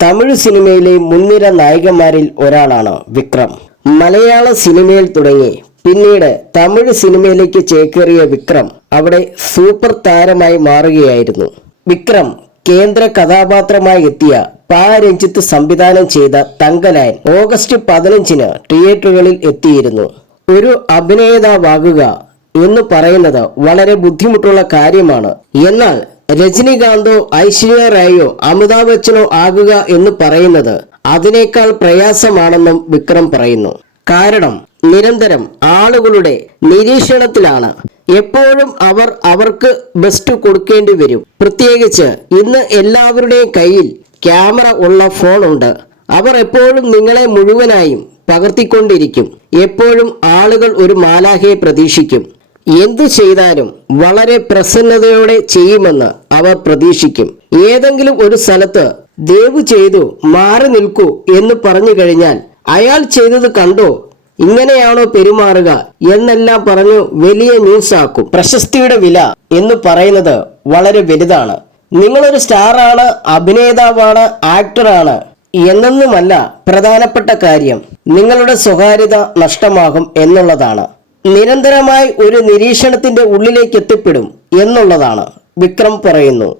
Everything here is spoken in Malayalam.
തമിഴ് സിനിമയിലെ മുൻനിര നായകന്മാരിൽ ഒരാളാണ് വിക്രം. മലയാള സിനിമയിൽ തുടങ്ങി പിന്നീട് തമിഴ് സിനിമയിലേക്ക് ചേക്കേറിയ വിക്രം അവിടെ സൂപ്പർ താരമായി മാറുകയായിരുന്നു. വിക്രം കേന്ദ്ര കഥാപാത്രമായി എത്തിയ പാ രഞ്ജിത്ത് സംവിധാനം ചെയ്ത തങ്കലായൻ ഓഗസ്റ്റ് 15-ന് തിയേറ്ററുകളിൽ എത്തിയിരുന്നു. ഒരു അഭിനേതാവാകുക എന്ന് പറയുന്നത് വളരെ ബുദ്ധിമുട്ടുള്ള കാര്യമാണ്. എന്നാൽ രജനികാന്തോ ഐശ്വര്യ റായോ അമിതാഭ് ബച്ചനോ ആകുക എന്ന് പറയുന്നത് അതിനേക്കാൾ പ്രയാസമാണെന്നും വിക്രം പറയുന്നു. കാരണം നിരന്തരം ആളുകളുടെ നിരീക്ഷണത്തിലാണ്. എപ്പോഴും അവർക്ക് ബെസ്റ്റ് കൊടുക്കേണ്ടി വരും. പ്രത്യേകിച്ച് ഇന്ന് എല്ലാവരുടെയും കയ്യിൽ ക്യാമറ ഉള്ള ഫോൺ ഉണ്ട്. അവർ എപ്പോഴും നിങ്ങളെ മുഴുവനായും പകർത്തിക്കൊണ്ടിരിക്കും. എപ്പോഴും ആളുകൾ ഒരു മാലാഖയെ പ്രതീക്ഷിക്കും. എന്തു ചെയ്താലും വളരെ പ്രസന്നതയോടെ ചെയ്യുമെന്ന് അവർ പ്രതീക്ഷിക്കും. ഏതെങ്കിലും ഒരു സ്ഥലത്ത് ദയവ് ചെയ്തു മാറി നിൽക്കൂ എന്ന് പറഞ്ഞു കഴിഞ്ഞാൽ അയാൾ ചെയ്തത് കണ്ടോ, ഇങ്ങനെയാണോ പെരുമാറുക എന്നെല്ലാം പറഞ്ഞു വലിയ ന്യൂസ് ആക്കും. പ്രശസ്തിയുടെ വില എന്ന് പറയുന്നത് വളരെ വലുതാണ്. നിങ്ങളൊരു സ്റ്റാറാണ്, അഭിനേതാവാണ്, ആക്ടറാണ് എന്നൊന്നുമല്ല പ്രധാനപ്പെട്ട കാര്യം. നിങ്ങളുടെ സ്വകാര്യത നഷ്ടമാകും എന്നുള്ളതാണ്. നിരന്തരമായി ഒരു നിരീക്ഷണത്തിന്റെ ഉള്ളിലേക്ക് എത്തിപ്പെടും എന്നുള്ളതാണ് വിക്രം പറയുന്നു.